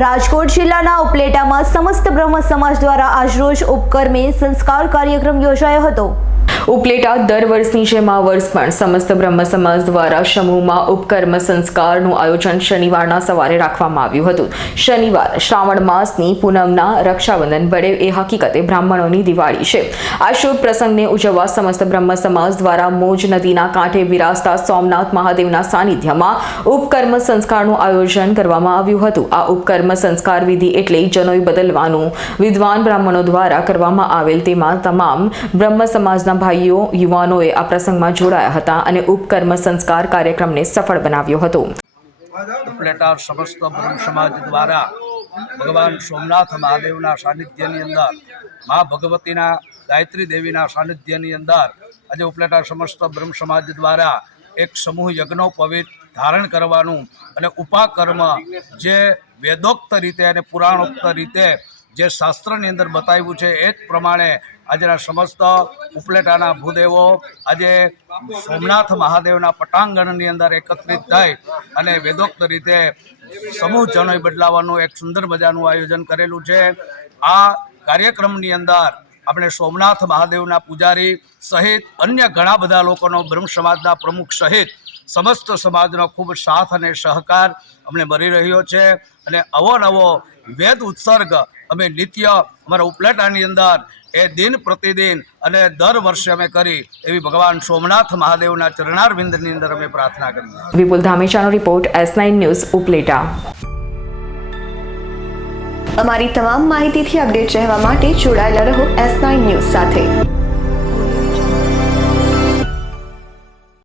રાજકોટ જિલ્લાના ઉપલેટામાં સમસ્ત બ્રહ્મ સમાજ દ્વારા આજરોજ ઉપકર્મે સંસ્કાર કાર્યક્રમ યોજાયો હતો। ઉપલેટા દર વર્ષની જેમ આ વર્ષ પણ સમસ્ત બ્રહ્મ સમાજ દ્વારા સમૂહમાં ઉપકર્મ સંસ્કારનું આયોજન શનિવારના સવારે રાખવામાં આવ્યું હતું। શનિવાર શ્રાવણ માસની પૂનમના રક્ષાબંધન બળે એ હકીકતે બ્રાહ્મણોની દિવાળી છે। આ શુભ પ્રસંગને ઉજવવા સમસ્ત બ્રહ્મ સમાજ દ્વારા મોજ નદીના કાંઠે બિરાજતા સોમનાથ મહાદેવના સાનિધ્યમાં ઉપકર્મ સંસ્કારનું આયોજન કરવામાં આવ્યું હતું। આ ઉપકર્મ સંસ્કાર વિધિ એટલે જનોઈ બદલવાનું વિદ્વાન બ્રાહ્મણો દ્વારા કરવામાં આવેલ, તેમાં તમામ બ્રહ્મ સમાજના ભાઈઓ યુવાનોએ આ પ્રસંગમાં જોડાયા હતા અને ઉપકર્મ સંસ્કાર કાર્યક્રમને સફળ બનાવ્યો હતો। ઉપલેટા સમસ્ત બ્રહ્મ સમાજ દ્વારા ભગવાન સોમનાથ મહાદેવના સાનિધ્યની અંદર, મા ભગવતીના ગાયત્રી દેવીના સાનિધ્યની અંદર આજે ઉપલેટા સમસ્ત બ્રહ્મ સમાજ દ્વારા એક સમૂહ યજ્ઞોપવિત ધારણ કરવાનું અને ઉપાકર્મ જે વેદોક્ત રીતે અને પુરાણોક્ત રીતે જે શાસ્ત્રની અંદર બતાવ્યું છે એ જ પ્રમાણે આજના સમસ્ત ઉપલેટાના ભૂદેવો આજે સોમનાથ મહાદેવના પટાંગણની અંદર એકત્રિત થઈ અને વેદોક્ત રીતે સમૂહ જનોઈ બદલાવાનું એક સુંદર મજાનું આયોજન કરેલું છે। આ કાર્યક્રમની અંદર આપણે સોમનાથ મહાદેવના પૂજારી સહિત અન્ય ઘણા બધા લોકોનો, બ્રહ્મ સમાજના પ્રમુખ સહિત સમસ્ત સમાજનો ખૂબ સાથ અને સહકાર અમને મળી રહ્યો છે અને અવનવો વેદ ઉત્સર્ગ અમે નિત્ય અમારા ઉપલેટાની અંદર એ દિન પ્રતિદિન અને દર વર્ષે અમે કરી એવી ભગવાન સોમનાથ મહાદેવના ચરણારવિંદની અંદર અમે પ્રાર્થના કરીએ। વિપુલ ધામેચાનો રિપોર્ટ, S9 ન્યૂઝ, ઉપલેટા। અમારી તમામ માહિતીથી અપડેટ રહેવા માટે જોડાયેલા રહો S9 ન્યૂઝ સાથે।